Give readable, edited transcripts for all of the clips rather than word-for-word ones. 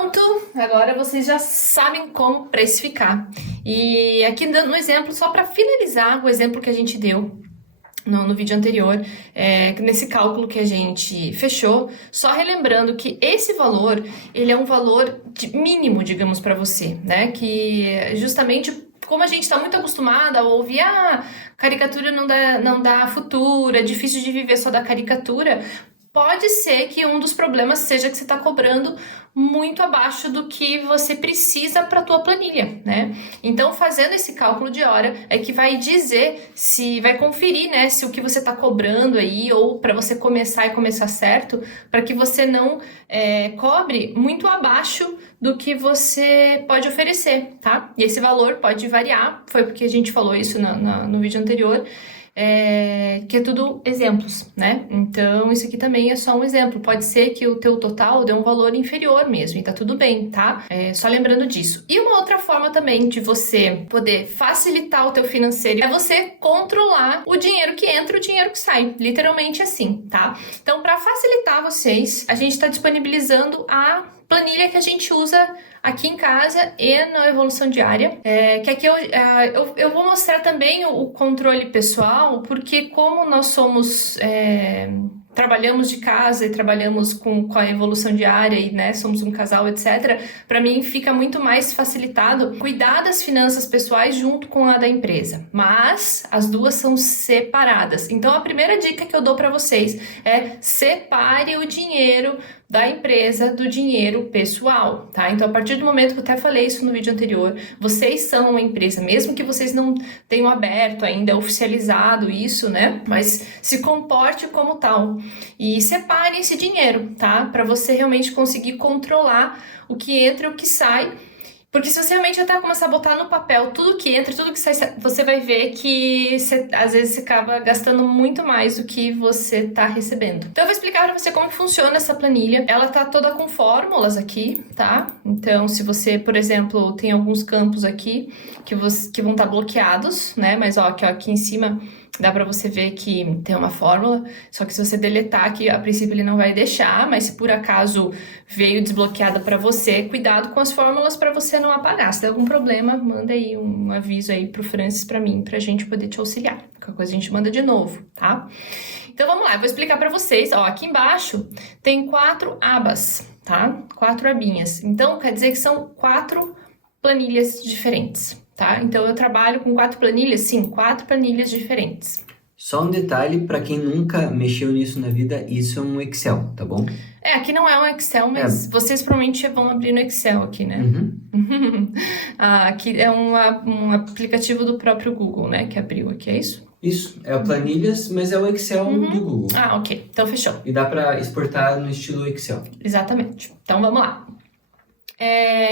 Pronto, agora vocês já sabem como precificar. E aqui dando um exemplo, só para finalizar o exemplo que a gente deu no vídeo anterior, nesse cálculo que a gente fechou, só relembrando que esse valor, ele é um valor mínimo, digamos, para você, né? Que justamente como a gente está muito acostumada a ouvir, caricatura não dá futuro, é difícil de viver só da caricatura. Pode ser que um dos problemas seja que você está cobrando muito abaixo do que você precisa para a tua planilha, né? Então, fazendo esse cálculo de hora é que vai dizer se vai conferir, né, se o que você está cobrando aí ou para você começar certo, para que você não cobre muito abaixo do que você pode oferecer, tá? E esse valor pode variar, foi porque a gente falou isso no vídeo anterior. Que é tudo exemplos, né? Então, isso aqui também é só um exemplo. Pode ser que o teu total dê um valor inferior mesmo, e tá tudo bem, tá? Só lembrando disso. E uma outra forma também de você poder facilitar o teu financeiro é você controlar o dinheiro que entra e o dinheiro que sai. Literalmente assim, tá? Então, para facilitar vocês, a gente está disponibilizando a planilha que a gente usa aqui em casa e na evolução diária, que aqui eu vou mostrar também o controle pessoal, porque como nós somos trabalhamos de casa e trabalhamos com a evolução diária e, né, somos um casal, etc., para mim fica muito mais facilitado cuidar das finanças pessoais junto com a da empresa, mas as duas são separadas. Então a primeira dica que eu dou para vocês é separe o dinheiro da empresa do dinheiro pessoal, tá? Então, a partir do momento que eu até falei isso no vídeo anterior, vocês são uma empresa, mesmo que vocês não tenham aberto ainda, oficializado isso, né? Mas se comporte como tal e separe esse dinheiro, tá? Para você realmente conseguir controlar o que entra e o que sai. Porque se você realmente até começar a botar no papel tudo que entra, tudo que sai, você vai ver que às vezes você acaba gastando muito mais do que você tá recebendo. Então eu vou explicar para você como funciona essa planilha. Ela tá toda com fórmulas aqui, tá? Então se você, por exemplo, tem alguns campos aqui que vão estar bloqueados, né? Mas ó, aqui em cima dá para você ver que tem uma fórmula, só que se você deletar aqui, a princípio ele não vai deixar, mas se por acaso veio desbloqueada para você, cuidado com as fórmulas para você não apagar. Se der algum problema, manda aí um aviso aí pro Francis para mim, pra gente poder te auxiliar. Qualquer coisa a gente manda de novo, tá? Então vamos lá, eu vou explicar para vocês. Ó, aqui embaixo tem 4 abas, tá? 4 abinhas. Então quer dizer que são 4 planilhas diferentes. Tá? Então eu trabalho com 4 planilhas, sim, 4 planilhas diferentes. Só um detalhe, para quem nunca mexeu nisso na vida, isso é um Excel, tá bom? Aqui não é um Excel, mas vocês provavelmente vão abrir no Excel aqui, né? Uhum. Aqui é um aplicativo do próprio Google, né? Que abriu aqui, é isso? Isso, é o Planilhas, mas é o Excel do Google. Ok, então fechou. E dá para exportar no estilo Excel. Exatamente. Então vamos lá.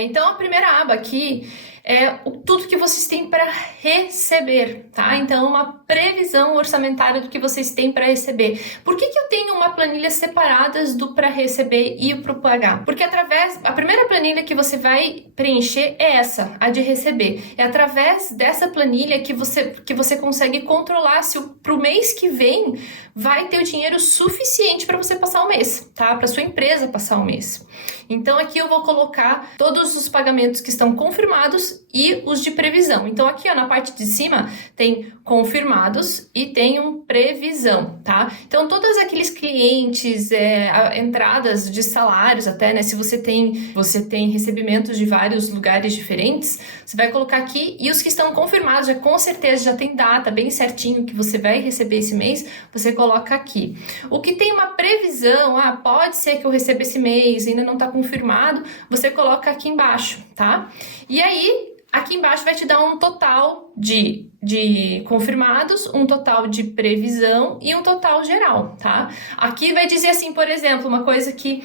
Então a primeira aba aqui é tudo que vocês têm para receber, tá? Então, uma previsão orçamentária do que vocês têm para receber. Por que eu tenho uma planilha separadas do para receber e o para pagar? Porque a primeira planilha que você vai preencher é essa, a de receber. É através dessa planilha que você consegue controlar se pro mês que vem vai ter o dinheiro suficiente para você passar o mês, tá? Para sua empresa passar o mês. Então, aqui eu vou colocar todos os pagamentos que estão confirmados e os de previsão. Então, aqui ó, na parte de cima tem confirmados e tem um previsão, tá? Então, todos aqueles clientes, entradas de salários até, né? Se você tem recebimentos de vários lugares diferentes, você vai colocar aqui e os que estão confirmados, já com certeza já tem data bem certinho que você vai receber esse mês, você coloca aqui. O que tem uma previsão, pode ser que eu receba esse mês, ainda não está confirmado, você coloca aqui embaixo, tá? E aí, aqui embaixo vai te dar um total de confirmados, um total de previsão e um total geral, tá? Aqui vai dizer assim, por exemplo, uma coisa que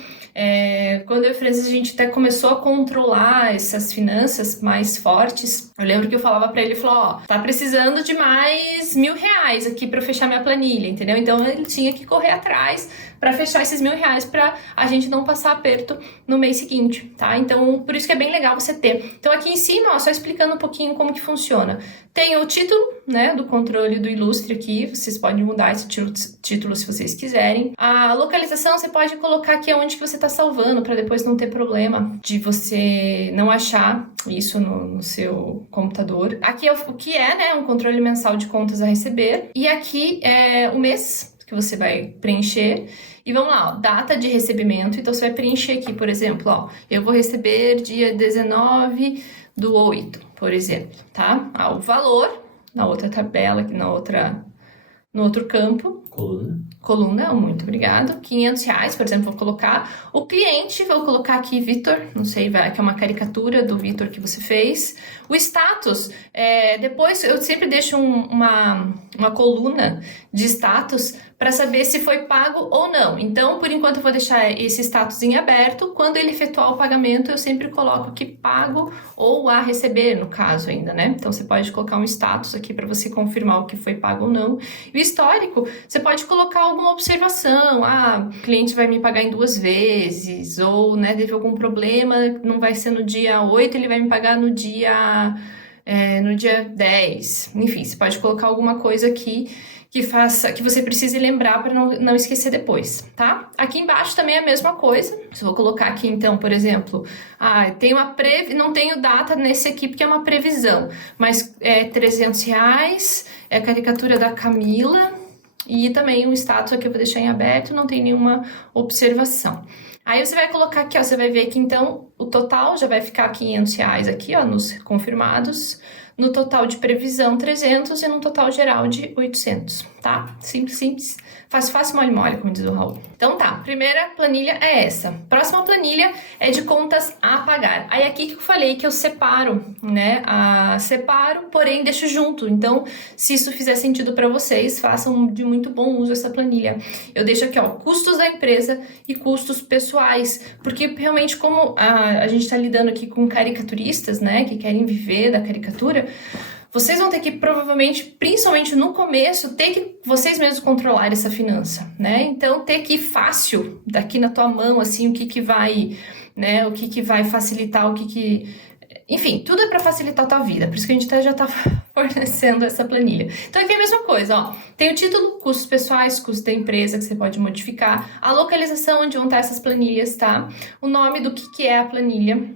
quando eu e o Francis a gente até começou a controlar essas finanças mais fortes, eu lembro que eu falava pra ele, falou, tá precisando de mais R$1.000 aqui pra eu fechar minha planilha, entendeu? Então ele tinha que correr atrás para fechar esses R$ 1.000 para a gente não passar aperto no mês seguinte, tá? Então, por isso que é bem legal você ter. Então, aqui em cima, ó, só explicando um pouquinho como que funciona. Tem o título, né, do controle do Ilustre aqui, vocês podem mudar esse título se vocês quiserem. A localização você pode colocar aqui onde que você está salvando, para depois não ter problema de você não achar isso no seu computador. Aqui é o que é, né, um controle mensal de contas a receber. E aqui é o mês que você vai preencher. E vamos lá, ó, data de recebimento. Então, você vai preencher aqui, por exemplo, ó, eu vou receber dia 19/8, por exemplo, tá? O valor, na outra tabela, aqui no outro campo. Coluna, muito obrigado. R$ 500, por exemplo, vou colocar. O cliente, vou colocar aqui Vitor, não sei, que é uma caricatura do Vitor que você fez. O status, depois eu sempre deixo uma coluna de status para saber se foi pago ou não. Então, por enquanto, eu vou deixar esse status em aberto. Quando ele efetuar o pagamento, eu sempre coloco aqui pago ou a receber, no caso ainda, né? Então, você pode colocar um status aqui para você confirmar o que foi pago ou não. E o histórico, você pode colocar alguma observação. O cliente vai me pagar em 2 vezes, ou, né, teve algum problema, não vai ser no dia 8, ele vai me pagar no dia 10. Enfim, você pode colocar alguma coisa aqui que você precise lembrar para não esquecer depois, tá? Aqui embaixo também é a mesma coisa. Se eu vou colocar aqui, então, por exemplo, tem não tenho data nesse aqui porque é uma previsão, mas é R$ 300, é a caricatura da Camila e também um status aqui eu vou deixar em aberto, não tem nenhuma observação. Aí você vai colocar aqui, ó, você vai ver que então o total já vai ficar R$ 500 aqui, ó, nos confirmados. No total de previsão 300 e no total geral de 800, tá? Simples, simples. Fácil, mole, como diz o Raul. Então tá, primeira planilha é essa. Próxima planilha é de contas a pagar. Aí aqui que eu falei que eu separo, né? Separo, porém deixo junto. Então, se isso fizer sentido para vocês, façam de muito bom uso essa planilha. Eu deixo aqui, ó, custos da empresa e custos pessoais. Porque realmente como a gente tá lidando aqui com caricaturistas, né? Que querem viver da caricatura, vocês vão ter que, provavelmente, principalmente no começo, ter que vocês mesmos controlar essa finança, né? Então, ter que ir fácil, daqui na tua mão, assim, o que vai, né? O que vai facilitar, Enfim, tudo é para facilitar a tua vida, por isso que a gente já tá fornecendo essa planilha. Então, aqui é a mesma coisa, ó. Tem o título, custos pessoais, custos da empresa, que você pode modificar. A localização onde vão estar essas planilhas, tá? O nome do que é a planilha.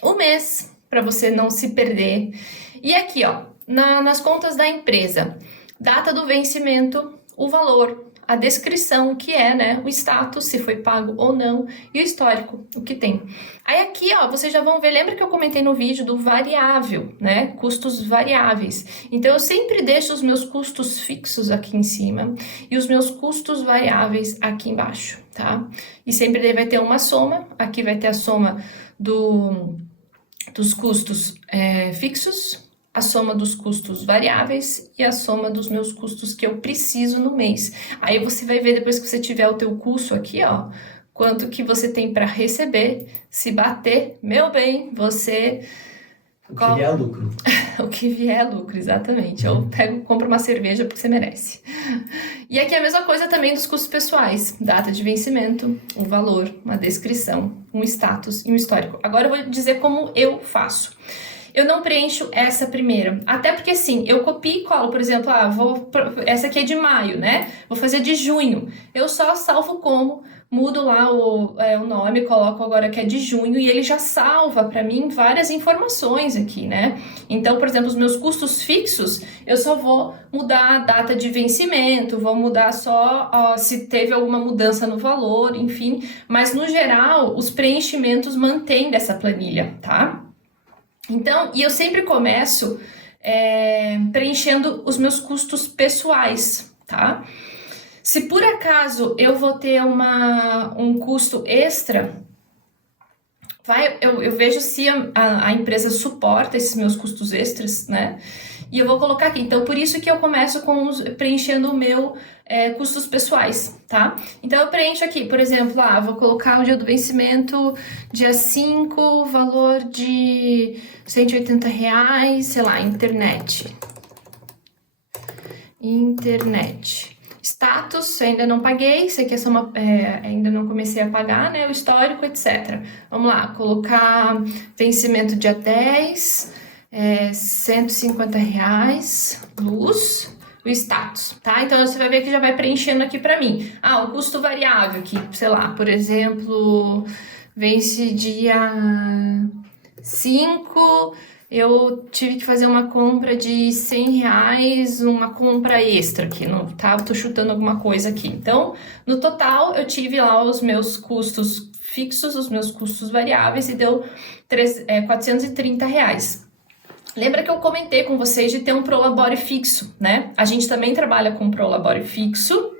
O mês, para você não se perder. E aqui, ó, nas contas da empresa, data do vencimento, o valor, a descrição, que é, né, o status, se foi pago ou não, e o histórico, o que tem. Aí aqui, ó, vocês já vão ver, lembra que eu comentei no vídeo do variável, né, custos variáveis. Então, eu sempre deixo os meus custos fixos aqui em cima e os meus custos variáveis aqui embaixo, tá? E sempre vai ter uma soma, aqui vai ter a soma dos custos fixos, a soma dos custos variáveis e a soma dos meus custos que eu preciso no mês. Aí você vai ver depois que você tiver o teu custo aqui, ó, quanto que você tem para receber. Se bater, meu bem, você... O que vier é lucro. O que vier é lucro, exatamente. Ou compra uma cerveja porque você merece. E aqui é a mesma coisa também dos custos pessoais. Data de vencimento, o valor, uma descrição, um status e um histórico. Agora eu vou dizer como eu faço. Eu não preencho essa primeira, até porque assim, eu copio e colo, por exemplo, essa aqui é de maio, né? Vou fazer de junho. Eu só salvo como, mudo lá o nome, coloco agora que é de junho e ele já salva para mim várias informações aqui, né? Então, por exemplo, os meus custos fixos, eu só vou mudar a data de vencimento, vou mudar só se teve alguma mudança no valor, enfim. Mas, no geral, os preenchimentos mantêm dessa planilha, tá? Então, e eu sempre começo preenchendo os meus custos pessoais, tá? Se por acaso eu vou ter um custo extra, eu vejo se a empresa suporta esses meus custos extras, né? E eu vou colocar aqui. Então, por isso que eu começo preenchendo o meu custos pessoais, tá? Então, eu preencho aqui, por exemplo, vou colocar o dia do vencimento, dia 5, valor de R$ 180, sei lá, internet. Status, ainda não paguei, isso aqui é só ainda não comecei a pagar, né? O histórico, etc. Vamos lá, colocar vencimento dia 10, R$ 150, luz, o status, tá? Então você vai ver que já vai preenchendo aqui pra mim. O custo variável aqui, sei lá, por exemplo, vence dia 5, eu tive que fazer uma compra de R$ 100, uma compra extra aqui, tá? Eu tô chutando alguma coisa aqui. Então, no total, eu tive lá os meus custos fixos, os meus custos variáveis e deu R$ 430. Lembra que eu comentei com vocês de ter um Prolabore fixo, né? A gente também trabalha com Prolabore fixo,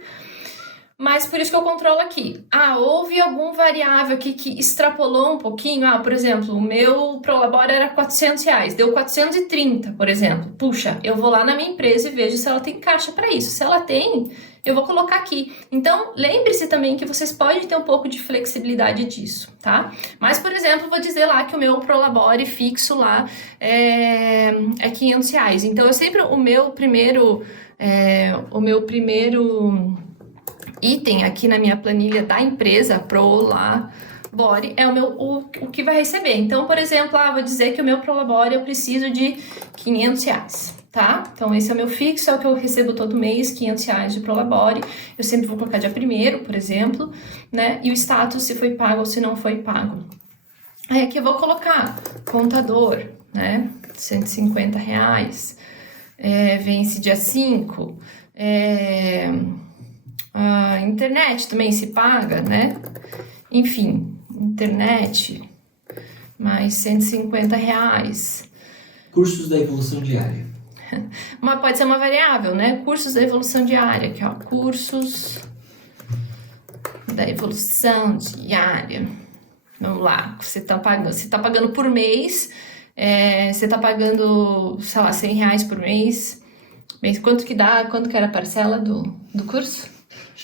mas por isso que eu controlo aqui. Houve algum variável aqui que extrapolou um pouquinho? Por exemplo, o meu Prolabore era R$ 400, deu 430, por exemplo. Puxa, eu vou lá na minha empresa e vejo se ela tem caixa para isso. Se ela tem, eu vou colocar aqui. Então, lembre-se também que vocês podem ter um pouco de flexibilidade disso, tá? Mas, por exemplo, vou dizer lá que o meu Prolabore fixo lá é R$ 500. Então, eu sempre, o meu primeiro item aqui na minha planilha da empresa, Prolabore, é o que vai receber. Então, por exemplo, vou dizer que o meu Prolabore eu preciso de R$ 500, tá? Então, esse é o meu fixo, é o que eu recebo todo mês, R$ 500 de Prolabore. Eu sempre vou colocar dia 1º, por exemplo, né? E o status, se foi pago ou se não foi pago. Aí aqui eu vou colocar contador, né? R$ 150, vence dia 5, a internet também se paga, né? Enfim, internet, mais R$ 150. Cursos da evolução diária. Pode ser uma variável, né? Cursos da evolução diária, aqui, ó. Cursos da evolução diária. Vamos lá, você tá pagando por mês, você tá pagando, sei lá, R$ 100 por mês. Quanto que dá? Quanto que era a parcela do curso?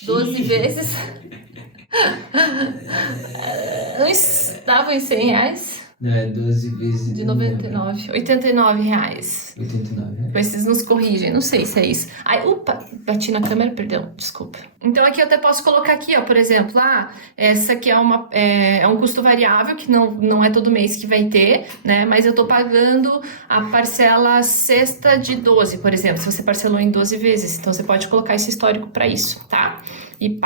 12 vezes. Estavam em R$ 100? Não, é 12 vezes De 99. R$ 89. 89, né? Depois vocês nos corrigem, não sei se é isso. Bati na câmera, perdão, desculpa. Então aqui eu até posso colocar aqui, ó, por exemplo, essa aqui é um custo variável que não é todo mês que vai ter, né? Mas eu tô pagando a parcela sexta de 12, por exemplo, se você parcelou em 12 vezes. Então você pode colocar esse histórico para isso, tá? E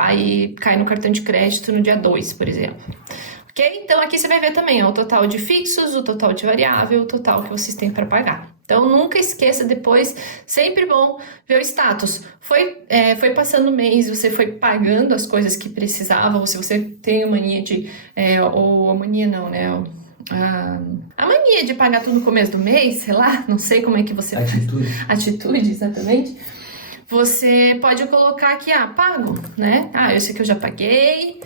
cai no cartão de crédito no dia 2, por exemplo. Ok? Então aqui você vai ver também o total de fixos, o total de variável, o total que vocês têm para pagar. Então nunca esqueça depois, sempre bom ver o status. Foi passando o mês, você foi pagando as coisas que precisava, ou se você tem a mania ou a mania não, né? A mania de pagar tudo no começo do mês, sei lá, não sei como é que você... Atitude, exatamente. Você pode colocar aqui, pago, né? Esse aqui eu já paguei.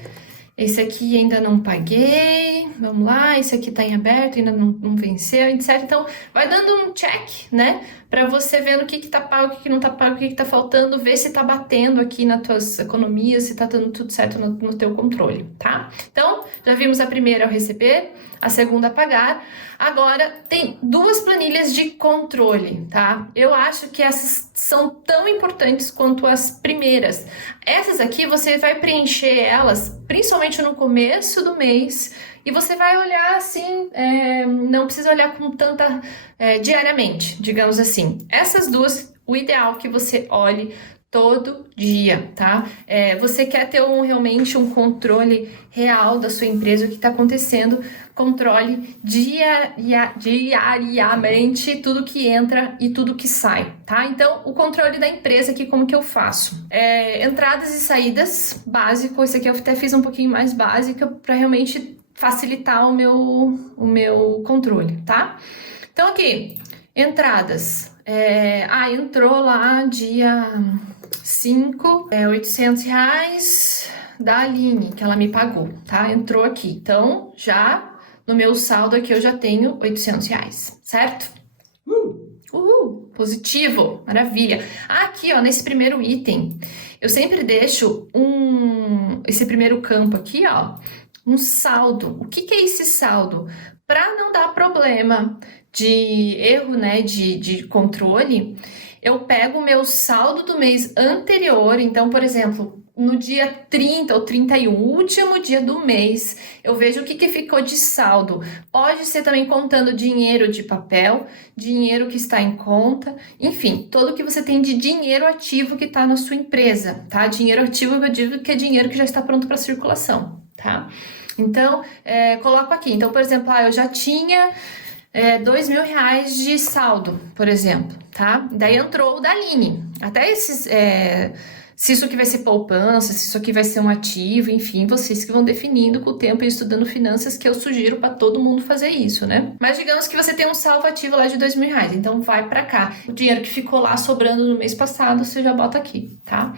Esse aqui ainda não paguei, vamos lá, esse aqui tá em aberto, ainda não venceu, etc. Então, vai dando um check, né? Pra você ver no que tá pago, o que não tá pago, o que tá faltando, ver se tá batendo aqui nas tuas economias, se tá dando tudo certo no teu controle, tá? Então, já vimos a primeira ao receber, a segunda a pagar. Agora, tem duas planilhas de controle, tá? Eu acho que essas são tão importantes quanto as primeiras. Essas aqui, você vai preencher elas, principalmente no começo do mês, e você vai olhar assim, não precisa olhar com tanta diariamente, digamos assim. Essas duas, o ideal é que você olhe todo dia, tá? Você quer ter realmente um controle real da sua empresa, o que está acontecendo, controle diariamente tudo que entra e tudo que sai, tá? Então, o controle da empresa aqui, como que eu faço? Entradas e saídas, básico, esse aqui eu até fiz um pouquinho mais básico para realmente facilitar o meu controle, tá? Então, aqui, entradas. Entrou lá dia 5, R$ 800 da Aline, que ela me pagou, tá? Entrou aqui. Então, já no meu saldo aqui eu já tenho R$ 800, certo? Uhul! Positivo, maravilha. Aqui, ó, nesse primeiro item, eu sempre deixo esse primeiro campo aqui, ó, um saldo. O que é esse saldo? Para não dar problema de erro, né, de controle, eu pego o meu saldo do mês anterior, então, por exemplo, no dia 30 ou 31, último dia do mês, eu vejo o que ficou de saldo. Pode ser também contando dinheiro de papel, dinheiro que está em conta, enfim, todo o que você tem de dinheiro ativo que está na sua empresa, tá? Dinheiro ativo eu digo que é dinheiro que já está pronto para circulação, tá? Então, coloco aqui. Então, por exemplo, eu já tinha R$ 2.000 de saldo, por exemplo, tá? Daí entrou o da Aline. Até esses, se isso aqui vai ser poupança, se isso aqui vai ser um ativo, enfim, vocês que vão definindo com o tempo e estudando finanças, que eu sugiro para todo mundo fazer isso, né? Mas digamos que você tem um saldo ativo lá de R$ 2.000, então vai para cá. O dinheiro que ficou lá sobrando no mês passado, você já bota aqui, tá?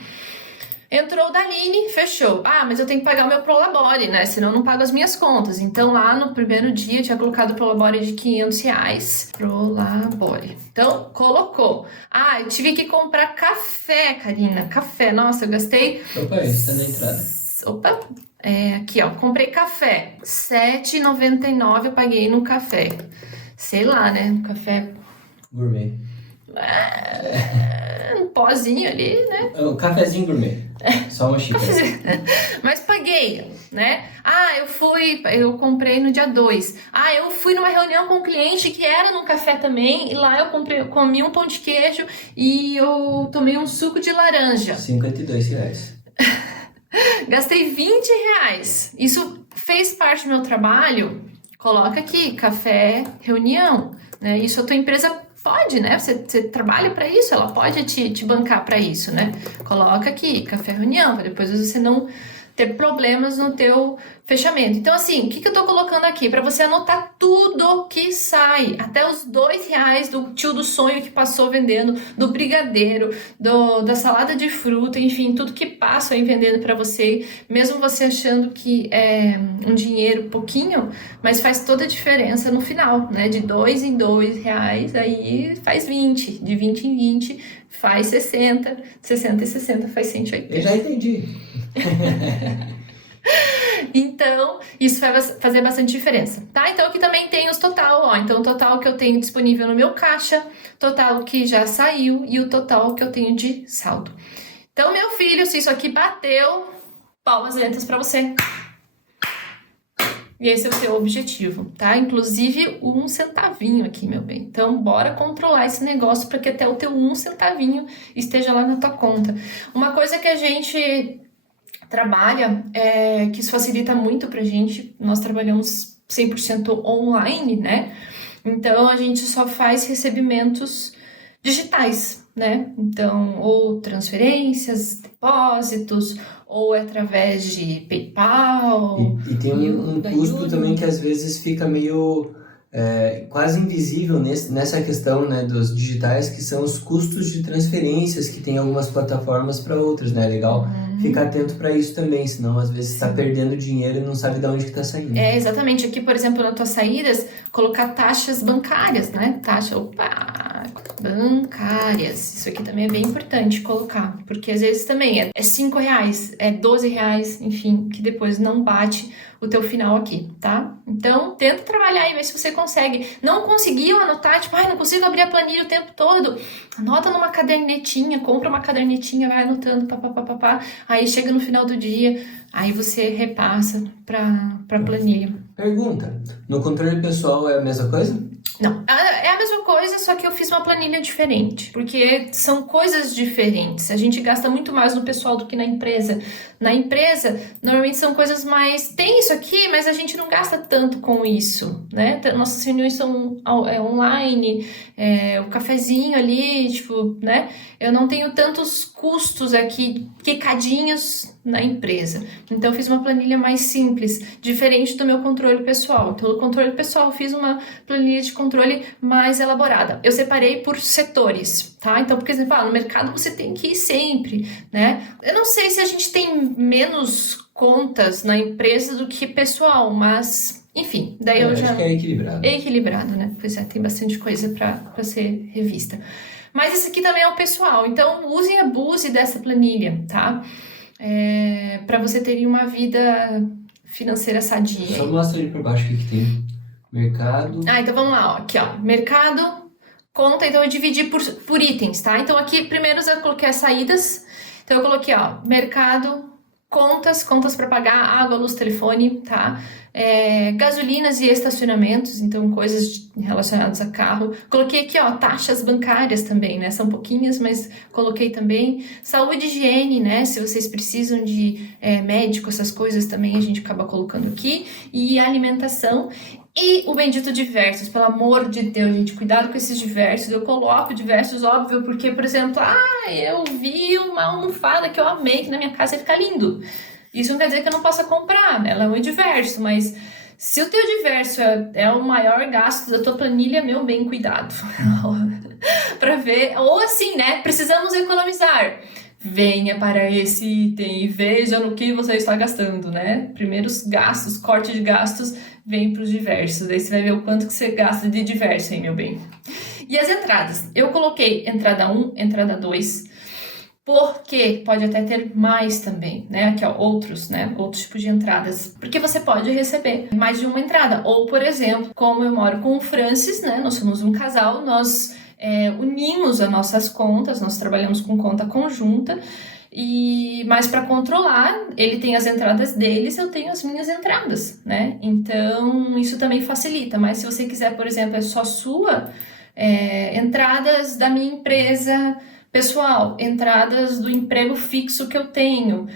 Entrou o da Aline, fechou. Mas eu tenho que pagar o meu Prolabore, né? Senão eu não pago as minhas contas. Então, lá no primeiro dia, eu tinha colocado o Prolabore de R$ 500. Prolabore. Então, colocou. Eu tive que comprar café, Karina. Café. Nossa, eu gastei... Opa, está na entrada. Opa. Aqui, ó. Comprei café. R$ 7,99 eu paguei no café. Sei lá, né? Um café... Gourmet. Um pozinho ali, né? Um cafezinho gourmet. Só uma xícara. Mas paguei, né? Eu comprei no dia 2. Eu fui numa reunião com um cliente que era num café também, e lá eu comi um pão de queijo e eu tomei um suco de laranja. R$ 52. Gastei R$ 20. Isso fez parte do meu trabalho? Coloca aqui, café, reunião, né? Isso a tua empresa pode, né? Você trabalha para isso, ela pode te bancar para isso, né? Coloca aqui, café reunião, para depois você não ter problemas no teu fechamento. Então, assim, o que eu tô colocando aqui? Para você anotar tudo que sai, até os R$ 2 do tio do sonho que passou vendendo, do brigadeiro, da salada de fruta, enfim, tudo que passa aí vendendo para você, mesmo você achando que é um dinheiro pouquinho, mas faz toda a diferença no final, né? De R$ 2 em R$ 2, aí faz 20, de 20 em 20 faz 60, 60 e 60 faz 180. Eu já entendi. Então, isso vai fazer bastante diferença, tá? Então, aqui também tem os total, ó. Então, o total que eu tenho disponível no meu caixa, total que já saiu e o total que eu tenho de saldo. Então, meu filho, se isso aqui bateu, palmas lentas pra você. E esse é o seu objetivo, tá? Inclusive, o 1 centavinho aqui, meu bem. Então, bora controlar esse negócio para que até o teu 1 centavinho esteja lá na tua conta. Uma coisa que a gente trabalha, que isso facilita muito pra gente, nós trabalhamos 100% online, né? Então, a gente só faz recebimentos digitais, né? Então, ou transferências, depósitos, ou é através de PayPal. E tem um custo também que às vezes fica meio quase invisível nessa questão, né, dos digitais, que são os custos de transferências que tem algumas plataformas para outras, né? É legal ficar atento para isso também, senão às vezes está perdendo dinheiro e não sabe de onde que está saindo. Exatamente. Aqui, por exemplo, nas tuas saídas, colocar taxas bancárias, né? Bancárias. Isso aqui também é bem importante colocar, porque às vezes também é R$ 5, é R$ 12, enfim, que depois não bate o teu final aqui, tá? Então, tenta trabalhar e ver se você consegue. Não conseguiu anotar, tipo, não consigo abrir a planilha o tempo todo. Anota numa cadernetinha, compra uma cadernetinha, vai anotando, papapá. Aí chega no final do dia, aí você repassa pra planilha. Pergunta, no controle pessoal é a mesma coisa? Não, é a mesma coisa, só que eu fiz uma planilha diferente, porque são coisas diferentes. A gente gasta muito mais no pessoal do que na empresa. Na empresa, normalmente são coisas mais... Tem isso aqui, mas a gente não gasta tanto com isso, né? Nossas reuniões são online, o cafezinho ali, tipo, né? Eu não tenho tantos custos aqui quicadinhos na empresa. Então, eu fiz uma planilha mais simples, diferente do meu controle pessoal. Então, no controle pessoal, eu fiz uma planilha de controle mais elaborada. Eu separei por setores, tá? Então, por exemplo, no mercado você tem que ir sempre, né? Eu não sei se a gente tem menos contas na empresa do que pessoal, mas... Enfim, daí eu já... Acho que é equilibrado. É equilibrado, né? Pois tem bastante coisa para ser revista. Mas esse aqui também é o pessoal, então use e abuse dessa planilha, tá? Para você ter uma vida financeira sadia. Só mostra ali por baixo o que tem. Mercado. Então vamos lá, ó. Aqui, ó. Mercado, conta, então eu dividi por itens, tá? Então aqui, primeiro eu coloquei as saídas. Então eu coloquei, ó, mercado, contas para pagar, água, luz, telefone, tá? Gasolinas e estacionamentos, então coisas relacionadas a carro. Coloquei aqui, ó, taxas bancárias também, né? São pouquinhas, mas coloquei também. Saúde e higiene, né? Se vocês precisam de médico, essas coisas também a gente acaba colocando aqui. E alimentação. E o bendito diversos, pelo amor de Deus, gente, cuidado com esses diversos. Eu coloco diversos, óbvio, porque, por exemplo, eu vi uma almofada que eu amei, que na minha casa ia ficar lindo. Isso não quer dizer que eu não possa comprar, né? Ela é um diverso, mas se o teu diverso é o maior gasto da tua planilha, meu bem, cuidado. Para ver, ou assim, né? Precisamos economizar. Venha para esse item e veja no que você está gastando, né? Primeiros gastos, corte de gastos, vem para os diversos. Aí você vai ver o quanto que você gasta de diverso, hein, meu bem? E as entradas? Eu coloquei entrada 1, entrada 2, porque pode até ter mais também, né? Aqui, ó, outros tipos de entradas. Porque você pode receber mais de uma entrada. Ou, por exemplo, como eu moro com o Francis, né? Nós somos um casal, nós unimos as nossas contas, nós trabalhamos com conta conjunta, mas para controlar, ele tem as entradas deles, eu tenho as minhas entradas, né? Então, isso também facilita. Mas se você quiser, por exemplo, é só sua, entradas da minha empresa pessoal, entradas do emprego fixo que eu tenho,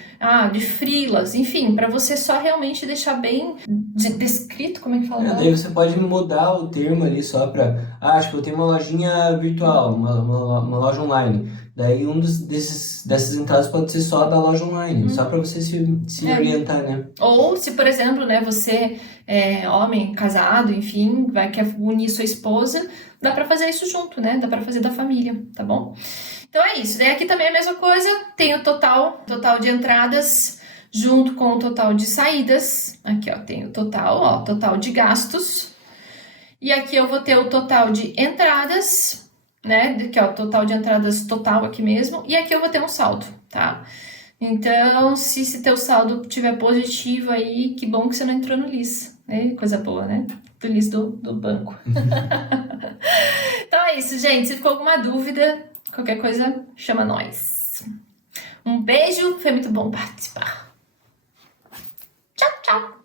de freelas, enfim, para você só realmente deixar bem descrito, como é que fala? Daí você pode mudar o termo ali só para, acho que eu tenho uma lojinha virtual, uma loja online. Daí dessas entradas pode ser só da loja online, só para você se orientar, né? Ou se, por exemplo, né, você é homem, casado, enfim, quer unir sua esposa, dá para fazer isso junto, né? Dá para fazer da família, tá bom? Então é isso. Daí aqui também é a mesma coisa, tem o total de entradas junto com o total de saídas. Aqui, ó, tem o total de gastos. E aqui eu vou ter o total de entradas, né? Aqui, ó, o total de entradas total aqui mesmo. E aqui eu vou ter um saldo, tá? Então, se teu saldo tiver positivo aí, que bom que você não entrou no LIS. Coisa boa, né? Do LIS do banco. Então é isso, gente. Se ficou alguma dúvida, qualquer coisa, chama nós. Um beijo, foi muito bom participar. Tchau, tchau.